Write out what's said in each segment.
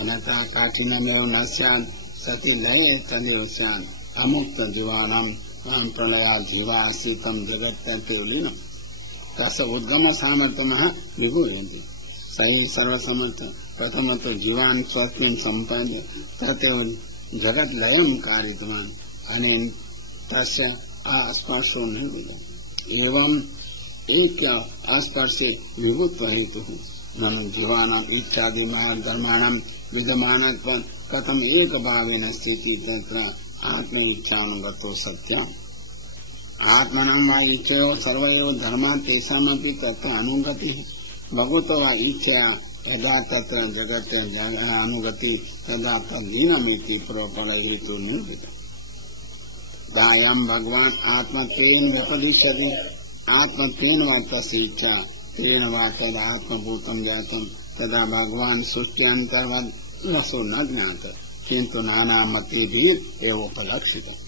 अनथा काठिन्यमेव न स्यात् सति लये तदेव स्यात् अमुक्त जीवानां प्रलयात् जीवाश्रितं जगत्तर्केवलीनं तस्य उद्गम सामर्थ्यमः विभूयन्ति सही सर्वसमर्थ प्रथम तो जीवान् स्वस्मिन् सम्पद्य तदेव जगत् लयं कारितवान् अनेन तस्य अस्पर्शो निर्विद्यते एवं एक अस्पर्शे विभुत्व हेतुः ननु जीवानाम् इच्छादि माया धर्माणां विद्यमानत्वं कथम एक भावेन स्थिति तत्र आत्म इच्छानुगतो सत्यम् आत्मनां वा इच्छयो सर्वयो धर्मा तेषामपि तत्र अनुगतिः भगवतो वा इच्छया यदा तत्र जगत् अनुगति तदा तद्दीनमिति प्रफलहेतु निर्विद्यते दायं भगवान् आत्मत्वेन व्यपदिश्यते आत्मत्वेन वा तस्य इच्छा तेन वा तदात्मभूतं जातं तदा भगवान् सृष्ट्यन्तर्वद् रसो न ज्ञातः किन्तु नानामतिभिः एव उपलक्षितः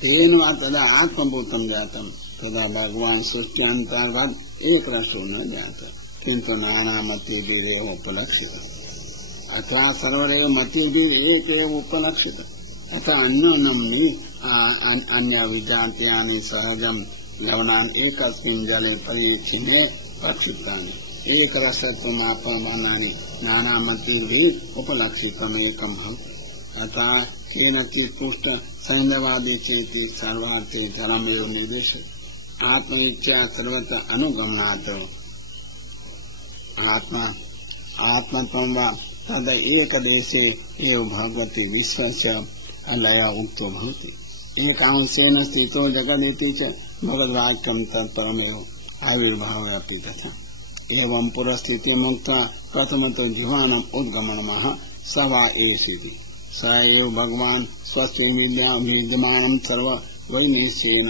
तेन वा तदा आत्मभूतं जातं तदा भगवान् सृष्ट्यन्तर्वद् एक रसो न ज्ञातः किन्तु नानामतिभिः एव उपलक्षितः अथवा सर्वैव मतिभिः एक एव उपलक्षितः अतः अन्योन्यं अन्य विजातीयानि सहजं लवणान् एकस्मिन् जले परिच्छिन्ने प्रक्षिप्तानि एक रसत्वमापमानानि नानामतिभिः उपलक्षितम् एकं भवति अतः केनचित् पुष्ट सैन्धवादी चेति सर्वार्थे धर्ममेव निर्देशते आत्म इच्छा सर्वत्र अनुगमनात् आत्मत्वं वा तद एक देशे एव भगवति विश्वस्य अलय उक्तो भवति एकांशेन स्थितो जगदिति च भगवद्वाक्यं तत्परमेव आविर्भावयति तथा एवं पुरस्थिति मुक्त्वा प्रथमतो जीवानाम् उद्गमनमः स वा एषिति स एव भगवान् स्वस्य विद्यमानं सर्व वैनिश्चयेन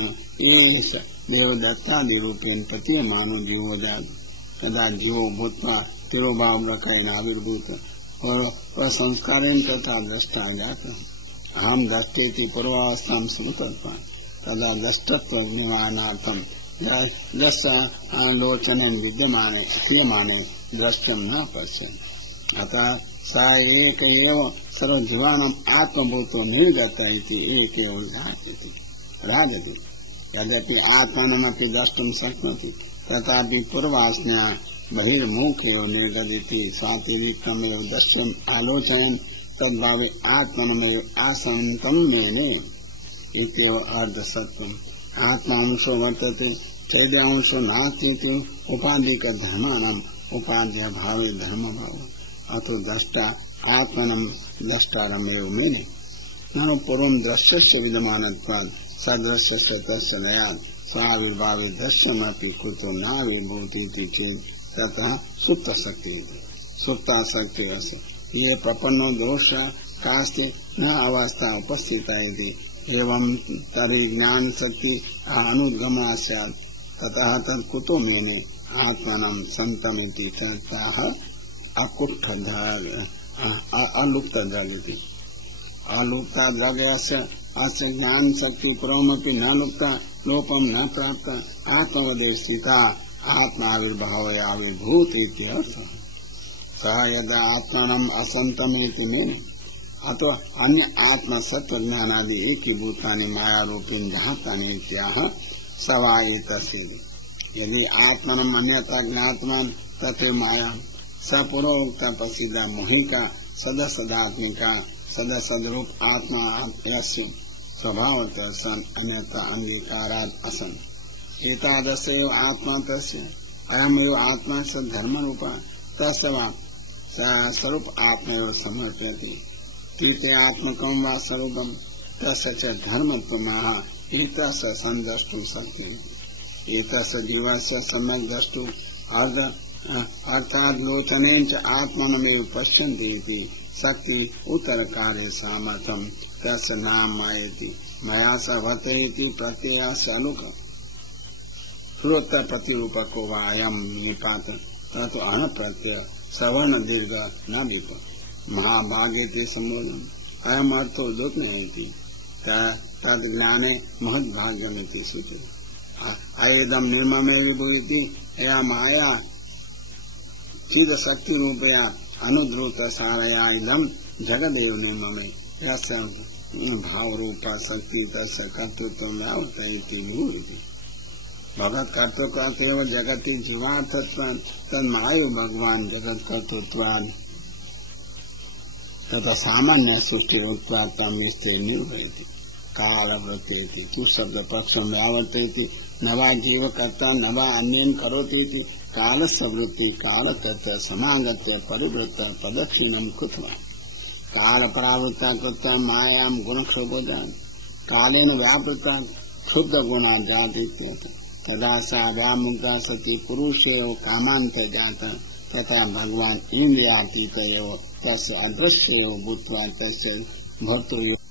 एष देवदत्तादिरूपेण प्रतीयमानो जीवो जातः तदा जीवो भूत्वा तिरोभावग्रकेण आविर्भूत संस्कारेण तथा दृष्टा जातः अहम दृष्टेति पूर्वावस्थां समुत्पन्नः तदा दृष्टत्वज्ञानार्थं लोचनेन विद्यमाने क्रियमाणे द्रष्टुं न पश्यन् अतः स एक एव सर्वजीवानाम् आत्मभूतो निर्गतः इति एक एव राजति यद्यपि आत्मानमपि द्रष्टुं शक्नोति तथापि पूर्वाज्ञा बहिर्मुखेव निर्गतिति स्वातिरिक्तमेव दर्शन् आलोचयन् तद्भावे आत्मनमेव आसन्तं मेने इत्येव अर्धसत्वम् आत्मांशो वर्तते चैद्यांशो नास्तीति उपाधिकधर्माणाम् उपाध्यभावे धर्मभाव अतो द्रष्टा आत्मनं द्रष्टारमेव मेने ननु पूर्वं दृश्यस्य विद्यमानत्वात् सदृश्यस्य तस्य लयात् स्वाविर्भावे दर्शनमपि कुतो नाविर्भूतीति चेत् ततः सुप्तासक्तिः ये प्रपन्नो दोष कास्ते न अवस्था उपस्थिता इति एवं तर्हि ज्ञान शक्ति अनुगमा स्यात् ततः तत् कुतो मेने आत्मानं सन्तमिति ततः अलुप्तदलिति अलुप्तदगस्य अस्य ज्ञान शक्ति पूर्वमपि न लुप्ता लोपं न प्राप्त आत्मवदे स्थिता आत्माविर्भावे आविर्भूत इत्यर्थः सः यदा आत्मानम् असन्तमेति मेने अतो अन्य आत्म सत्व ज्ञानादि एकीभूतानि मायारूपेण जातानि इत्याह स वा एतस्येति यदि आत्मनम् अन्यथा ज्ञातवान् तथे माया स पूर्वोक्त प्रसिद्ध मोहिका सदसदात्मिका सदसद्रूप आत्मा यस्य स्वभावतः सन् अन्यथा अंगीकारात् असन् एतादृशैव आत्मा तस्य अयमेव आत्मा स धर्मरूपः तस्य वा स्वरूप आत्मैव समर्पयति तृतीयात्मकं वा स्वरूपं तस्य च धर्मत्वमः एतस्य सन्दृष्टुं शक्यते एतस्य जीवस्य सम्यक् द्रष्टुं अर्थात् लोचनेन च आत्मनमेव पश्यन्ति इति शक्ति उत्तरकार्य सामर्थ्यं तस्य नाम मायति मया स भते इति प्रत्ययस्य अलुक श्रोत्र प्रतिरूपको वा अयं निपात ततो अण प्रत्यय सवर्ण दीर्घ न विप महाभागे ते संबोधन अयम अर्थो दुःखमेति तद ज्ञाने महद्भाग्यमिति सूचितम् अयेदं निर्ममे विभूति या माया चिद शक्ति रूपया अनुद्रुत सारया इदम जगदेव निर्ममे यस्य भाव रूपा शक्ति तस्य कर्तृत्व व्यावर्तयति निवृत्ति भगत कर्तृत्व जगति जीवार्थत्वान् तन्मायु भगवान जगत कर्तृत्वान् तथा सामान्य सृष्टि उत्पादम स्थिर निर्भयति कालवृत्तेति तु शब्द पक्ष व्यावर्तयति नवा जीव कर्ता नवा अन्यन करोति काल सवृत्ति काल तत्र समागत्य परिवृत्त प्रदक्षिणं कृत्वा काल परावृत्ता कृत्वा मायां गुणक्षोभोजान् कालेन व्यापृता क्षुब्ध गुणा जाति तदा सा व्यामुक्ता सती पुरुषेव कामान्त जाता तथा भगवान इंद्रियातीत एव तस्य अदृश्य एव भूत्वा तस्य भर्तृ